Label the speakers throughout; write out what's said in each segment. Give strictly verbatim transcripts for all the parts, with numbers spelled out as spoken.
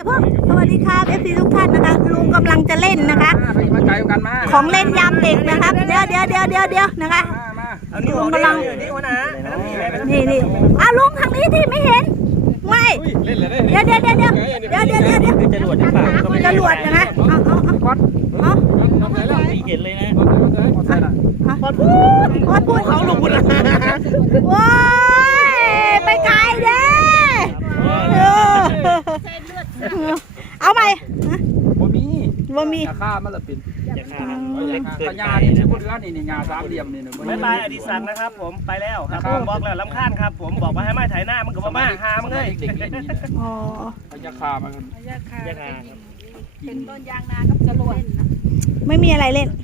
Speaker 1: พวกสวัสดีครับเอฟซีทุกท่านนะคะลุงกำลังจะเล่นนะคะของเล่นยามเด็กนะครับเดี๋ยวเดี๋ยวเดี๋ยวเดี๋ยวเดี๋ยวนะคะลุงกำลังนี่นี่อ่ะลุงทางนี้ที่ไม่เห็นไม่เดี๋ยวเดี๋ยวเดี๋ยวเดี๋ยวเดี๋ยวเดี๋ยวเดี๋ยวเดี๋ยวจรวดจรวดนะคะเอาเอาเอาเอา
Speaker 2: เห็นเลยนะ
Speaker 1: พอดพูดพอดพูดเขาลุงพูดละว้ายไปไกลเด้เอาไหม
Speaker 3: บ่มี
Speaker 1: บ่มี
Speaker 3: ค่ามันละเป็น
Speaker 2: ยาฆ่าเล็กเกิน
Speaker 3: ไปนี่พูดเรื่องนี่นี่งาสามเหลี่ยมนี่
Speaker 2: ไม่ไปอดิศักดิ์นะครับผมไปแล้วครับผมบอกแล้วลำคาญครับผมบอกว่าให้มาถ่ายหน้ามันก็มามาหามันเลย
Speaker 1: อ๋อ
Speaker 3: ยาคามัน
Speaker 2: ยาฆ่า
Speaker 4: เป็นต้นยางนากับจรวด
Speaker 1: ไม่มีอะไรเล่น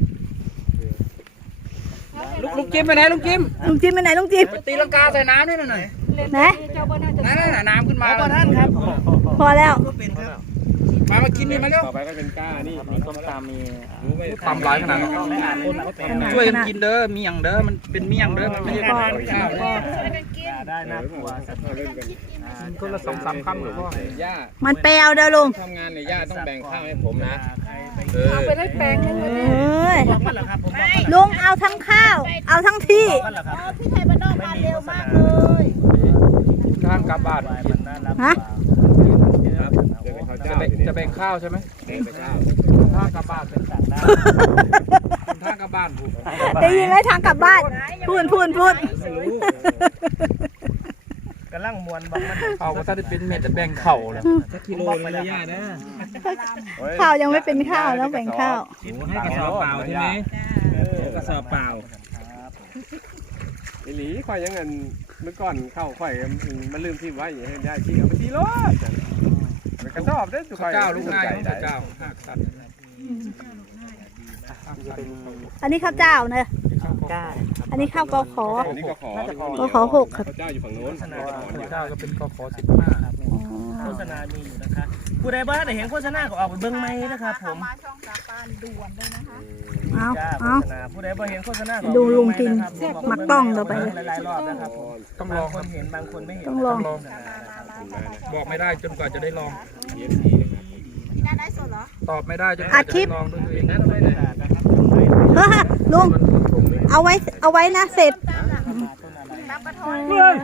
Speaker 3: ลุงลุงจิ้มไปไหนลุงจิ้ม
Speaker 1: ลุงจิ้มไปไหนลุงจิ้ม
Speaker 3: ตีลังกาใส่น้ำนี่หน่อย
Speaker 1: ไหน
Speaker 3: นั่นน้ำขึ้นมา
Speaker 2: พอท่านครับ
Speaker 1: พอแล้ว
Speaker 3: มามากินนี่มาเร็ว
Speaker 2: ต่อไปก็เป็นก้านี่มีต้มตำมี
Speaker 3: ตำหลายขนาดนั้นช่วยกันกินเด้อเมี่ยงเด้อมันเป็นเมี่ยงเด้อมันไม่ใช่ข้าว
Speaker 2: ได้นะผัว
Speaker 3: คนละสองสามคำหรือพ่อย่า
Speaker 1: มันเปรี้ยวเด้อลุง
Speaker 3: ทำงานเนี่ยย่าต้องแบ่งข้าวให้ผมนะ
Speaker 4: เอาไปได้แปลงนึง
Speaker 1: เลยลุงเอาทั้งข้าวเอาทั้งที่
Speaker 4: พี่ไทยบ้านนอกมาเร็วมากเลย
Speaker 3: ข้างกลับบ้าน
Speaker 1: ฮะ
Speaker 3: จะแบ่งจะแบ่งข้าวใช่ไหมแบ่งข้าวข้างกลับบ้านเป็นต่างด้าวข้างกลับบ้านพูด
Speaker 1: ได้ยินไหมทางกลับบ้านพูดพูดพูด
Speaker 2: กำลังมวนบอกมัน
Speaker 3: เอาก็ถ้าได้เป็นเม็ดจะแบ่งเข่าแล้วสักกิโลไม่ได้ยากนะ
Speaker 1: ข้าวยังไม่เป็นข้าวแล้วแบ่งข้าว
Speaker 3: ให้กระสอบเปล่าใช่ไหมกระสอบเปล่า
Speaker 5: อีหลีข่อยยังเงินเมื่อก่อนเข้าข่อยมันลืมที่ไว้ให้ได้ที่เอาไปที่รถกระสอบได้สุดข่อย
Speaker 3: เจ้าลูกนายเจ้าหักสัตว์
Speaker 1: อันนี้ข้าวเจ้าเนอะอันนี้ข้าวกอขอ
Speaker 5: อันนี้ก็ขอก
Speaker 1: อขอหกครับ
Speaker 5: เจ้าอยู่ฝั่งโน้น
Speaker 3: เจ้าก็เป็นกอขอสิบห้า
Speaker 2: โฆษณามีอยู่นะคะผู้ใดบ้านไหนเห็นโฆษณาก็ออกไปเบิ้งไม้นะครับผม
Speaker 4: มาช่องสาปานด่วนเลยนะคะ
Speaker 1: เอาเอา
Speaker 2: ผู้ใดบ้านเห็นโฆษณา
Speaker 1: ดูลุงกินหมักกล้องเราไป
Speaker 2: หลายๆรอบนะครับ
Speaker 3: ต้องลอง
Speaker 2: คนเห็นบางคนไม่เห็น
Speaker 1: ต้องลอง
Speaker 3: บอกไม่ได้จนกว่าจะได้ลอง
Speaker 4: น่าได้สดเหรอ
Speaker 3: ตอบไม่ได้จนกว่าจะได้ลองด้วยตัวเองนะ
Speaker 1: ลุงเอาไว้เอาไว้นะเสร็จ
Speaker 4: ตับปะทอน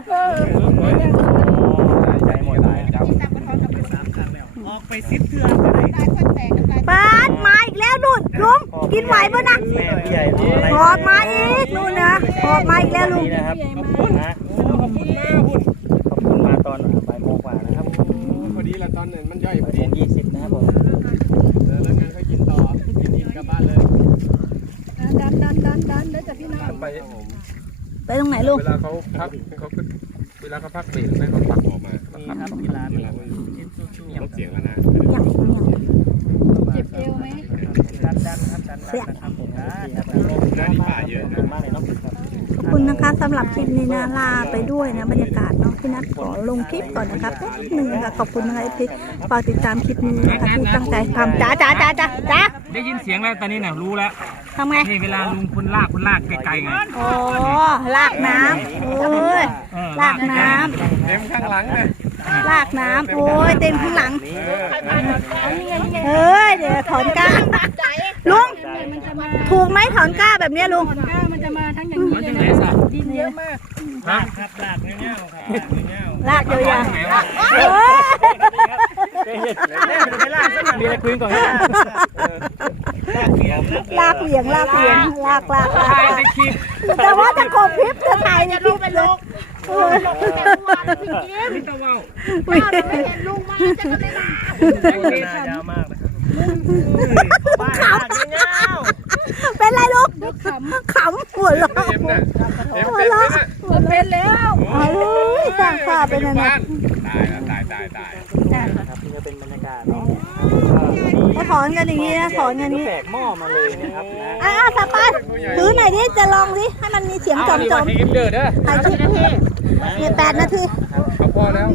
Speaker 2: ออกไปซิปเถื่อน
Speaker 1: ปาดมาอีกแล้วนุ่นลุงกินไหวป่ะนะหอบมาอีกนู่นนะหอบมาอีกแล้วลุง
Speaker 2: นะครับขอบคุณนะขอบคุณมากคุณขอบคุณมาตอนบ่ายโมงกว่านะครับ
Speaker 5: พอดีละตอนนั้นมันย่อยพอดี
Speaker 2: ยี่สิบนะครับผม
Speaker 5: แล้วงานค่อยกินต่อกินกลับบ้านเลย
Speaker 4: ดันดันดันดันเดี๋ยวจะพี่น้อง
Speaker 3: ไป
Speaker 1: ไปตรงไหนลุง
Speaker 3: เวลาเขาพักเขาเวลาเขาพักเบรกให้เขาตักออกมา
Speaker 2: ครับกีฬามี
Speaker 5: ลดเสียงแล้วนะ
Speaker 4: เจ็บเอวไหม
Speaker 2: ดันดันครับดันดันนะครับผมนะ
Speaker 5: น้าดีป่าเยอะนะ
Speaker 2: มากเลยเนาะ
Speaker 1: ขอบคุณนะคะสำหรับคลิปนี้นะลาไปด้วยนะบรรยากาศเนาะพี่นัทขอลงคลิปก่อนนะครับแป๊บนึงนะคะขอบคุณนะคะที่ฝากติดตามคลิปนี้นะคะที่ตั้งใจทำจ้าจ้าจ้าจ้าจ้า
Speaker 3: ได้ยินเสียงแล้วตอนนี้เนี่ยรู้แล้ว
Speaker 1: ทำไง
Speaker 3: นี่เวลาลุงคุณลากคุณลากไกลๆไง
Speaker 1: โอ้ลากน้ำโอ้ยลากน้ำ
Speaker 5: เต็มข้างหลังเลย
Speaker 1: ลากน้ำโอ้ยเต็มข้างหลังเฮ้ยเดี๋ยวถอนก้าลุงถูกไหมถอนก้าแบบนี้ลุง
Speaker 4: ก้ามันจะมาทั้งอย่างนี้เลยนะดินเยอะมาก
Speaker 2: ครับลากเงี้ยวครับ
Speaker 1: ลากยาวๆ
Speaker 2: ไปลากสักหน่อยมีอะไรคุยก่อน
Speaker 1: ลากเหวี่ยงลากเหวี่ยงลากลากลากแต่ว่าจะกบพริบจะถ่ายในคลิปเลย
Speaker 4: เออลงแต่หัวถึงยิ้มป้าไม่เห็นลุงมาจะก็เลยด่าย
Speaker 2: าวมากนะครับ
Speaker 1: ขำเป็นไรลูกขำขำหัวเราะหัวเราะ
Speaker 4: เป็นแล้ว
Speaker 1: เฮ้ยสร้างภาพเป็นยังไง
Speaker 5: ตายแล้วตายตายตาย
Speaker 2: ครับนี่ก็เป็นบรรยากาศ
Speaker 1: ถ้าถอนกันอย่างนี้นะถอนกันนี้
Speaker 2: แตกหม้อมาเลยนะครับนะ
Speaker 1: อ่ะสปาถือหน่อยดิจะลองดิให้มันมีเสียงจอมจอม
Speaker 3: ถ่ายคลิปเด้อเด้อ
Speaker 1: ถ่ายคลิปเนี่ยแปดนาที
Speaker 3: พอแล้ว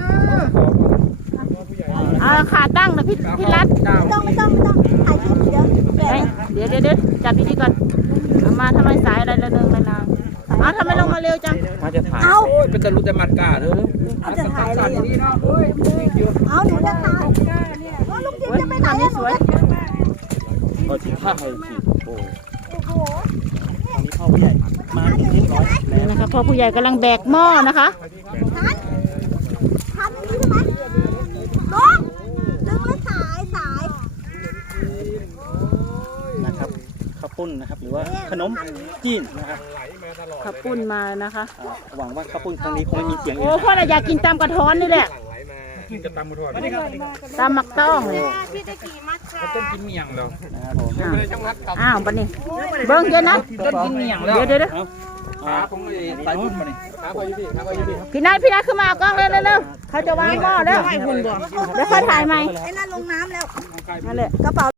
Speaker 4: อ่าขาตั้งนะพี่พี่รัต
Speaker 1: ไม่ต้องไม่ต้องไม่ต้องถ่ายคลิปเดี๋ยว
Speaker 4: เดี๋ยวเดี๋ยวเดี๋ยวจับดีๆก่อนมาทำไมสายอะไรละเนิงละนางอ้าวทำไมลงมาเร็วจัง
Speaker 3: มาจะถ่ายเอาเป็นตะลุแต่มัดกาเด้อ
Speaker 1: เอาจะถ่ายอะไรอย่าง
Speaker 3: นี่เนาะเฮ้ยอยู่
Speaker 1: เอาหนูจะถ่ายโอ้ลุงจิมจะไปไหนอะหนูจะ
Speaker 3: ก็ที่ท่าให้ขีดโอ้
Speaker 1: โอ้โห
Speaker 2: ตอนนี้พ่อผู้ใหญ่มาถึงเรียบร้อยแล้ว
Speaker 4: นะคะพ่อผู้ใหญ่กำลังแบกหม้อนะคะ
Speaker 1: ทันทันอย่างนี้ใช่ไหมลุงดึงแล้วสายสาย
Speaker 2: นะครับข้าวปุ้นนะครับหรือว่าขนมจีนนะครับ
Speaker 4: ขับปุ้นมานะคะ
Speaker 2: อ่าหวังว่าข้าวปุ้นครั้งนี้คงไม่มีเสียง
Speaker 4: โอ้พ่อน่ะอยากกินตำกระท้อนนี่แหละ
Speaker 3: กินกระตำมาทอด
Speaker 4: ตำหมักต้องเลย
Speaker 3: มันต้นกินเมียงแล้ว
Speaker 2: นะครับผม
Speaker 4: อ้าวอ้าวบัดนี้เบิ้งเดี๋ยวนะ
Speaker 3: ต้นกินเมียงแล้ว
Speaker 4: เดี๋ยวเดี๋ยวเดี๋ยว
Speaker 3: ขาของไอ้สายพุ่นมานี่ขาไปยี่พี่ขาไปยี่พี่
Speaker 4: พี่นายพี่นายขึ้นมาเอากล้องเร็วเร็วเร็วเขาจะวางหม้อแล้วเดี๋ยวเขาถ่ายใหม่
Speaker 1: ไอ้นั่นลงน้ำแล้ว
Speaker 4: นั่นแหละ
Speaker 1: กระเป๋า